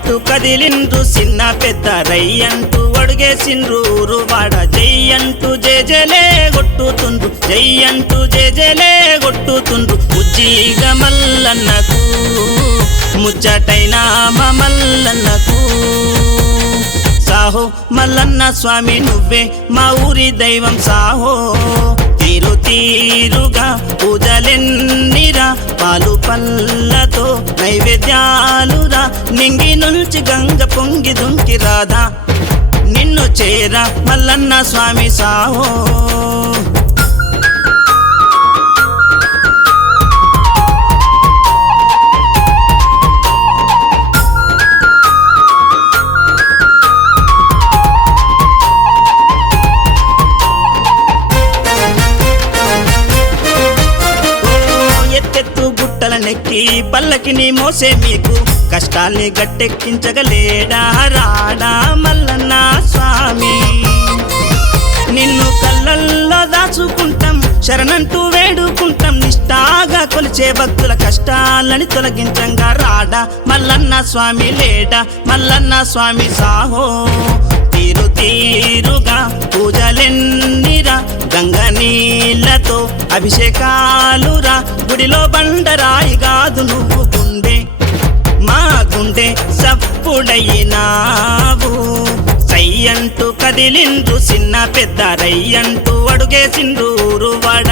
అంటూ కదిలిండ్రు చిన్న పెద్ద రయ్యంటూ అడుగేసిండ్రు ఊరువాడ జై అంటూ జేజేలే కొట్టుతుండ్రు జై అంటూ జేజేలే కొట్టుతుండ్రు ఉజ్జీగ మల్లన్నకు ముచ్చటైన మా మల్లన్నకు సాహో మల్లన్న స్వామి నువ్వే మా ఊరి దైవం సాహో తీరు తీరుగా పూజలెన్నిరా పాలు పల్లతో నైవేద్యాలురా నింగి నుంచి గంగ పొంగి దుంకి రాధా నిన్ను చేరా మల్లన్న స్వామి సాహో నెక్కి పల్లకిని మోసే మీకు కష్టాల్ని గట్టెక్కించగలేడా రాడా మల్లన్న స్వామి నిన్ను కళ్ళల్లో దాచుకుంటాం శరణంటూ వేడుకుంటాం నిష్ఠాగా కొలిచే భక్తుల కష్టాలని తొలగించంగా రాడా మల్లన్న స్వామి లేడా మల్లన్న స్వామి సాహో తీరు తీరుగా పూజలెన్నిరా గంగ నీళ్ళతో అభిషేకాలురా గుడిలో బండరాయి కాదు నువ్వు గుండె మా గుండె సప్పుడయినావు సై అంటూ కదిలిండ్రు చిన్న పెద్ద రయ్యంటూ అడుగేసిండ్రు ఊరువాడ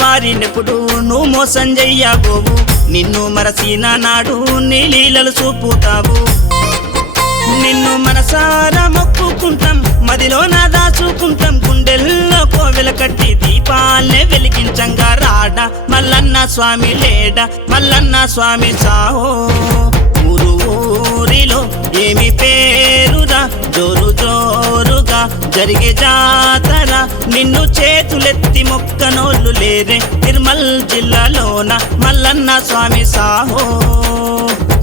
వారినెప్పుడు నువ్వు మోసం చెయ్యబోవు నిన్ను మరసిన నాడు నీ లీలలు చూపుతావు నిన్ను మనసారా మొక్కుకుంటాం మదిలో నా దాచుకుంటాం గుండెల్లో కోవెల కట్టి దీపాలనే వెలిగించంగా రాడా మల్లన్న స్వామి లేడా మల్లన్న స్వామి సాహో ఊరిలో ఏమి పేరురా జోరు జోరుగా జరిగే జాతర నిన్ను చేతులెత్తి మొక్కనోళ్ళు లేరే నిర్మల్ జిల్లాలోన మల్లన్న స్వామి సాహో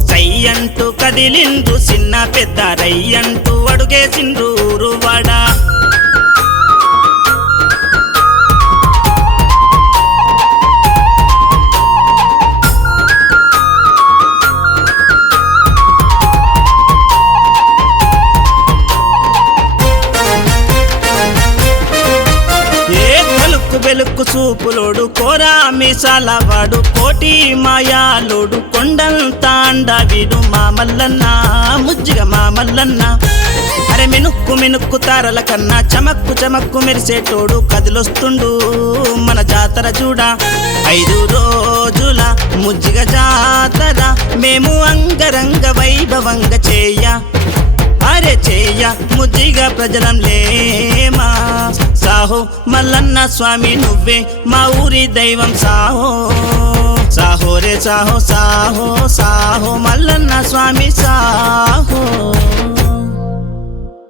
సై అంటూ కదిలిండ్రు చిన్న పెద్ద రయ్యంటూ అడుగేసిండ్రు ఊరువాడ వెలుక్కు చూపులోడు కోరా మీసాల వాడు కోటి మాయాలోడు కొండంతా అండవీడు మా మల్లన్న ముజ్జిగ మా మల్లన్న అరే మినుక్కు మినుక్కు తారల కన్నా చమక్కు చమక్కు మెరిసేటోడు కదిలొస్తుండు మన జాతర చూడ 5 రోజుల ముజ్జిగ జాతర మేము అంగరంగ వైభవంగా అరే చేయ ముజ్జిగ ప్రజలం లేమా సాహో మల్లన్న స్వామి నువ్వే మా ఊరి దైవం సాహో సాహో రే సాహో సాహో సాహో మల్లన్న స్వామి సాహో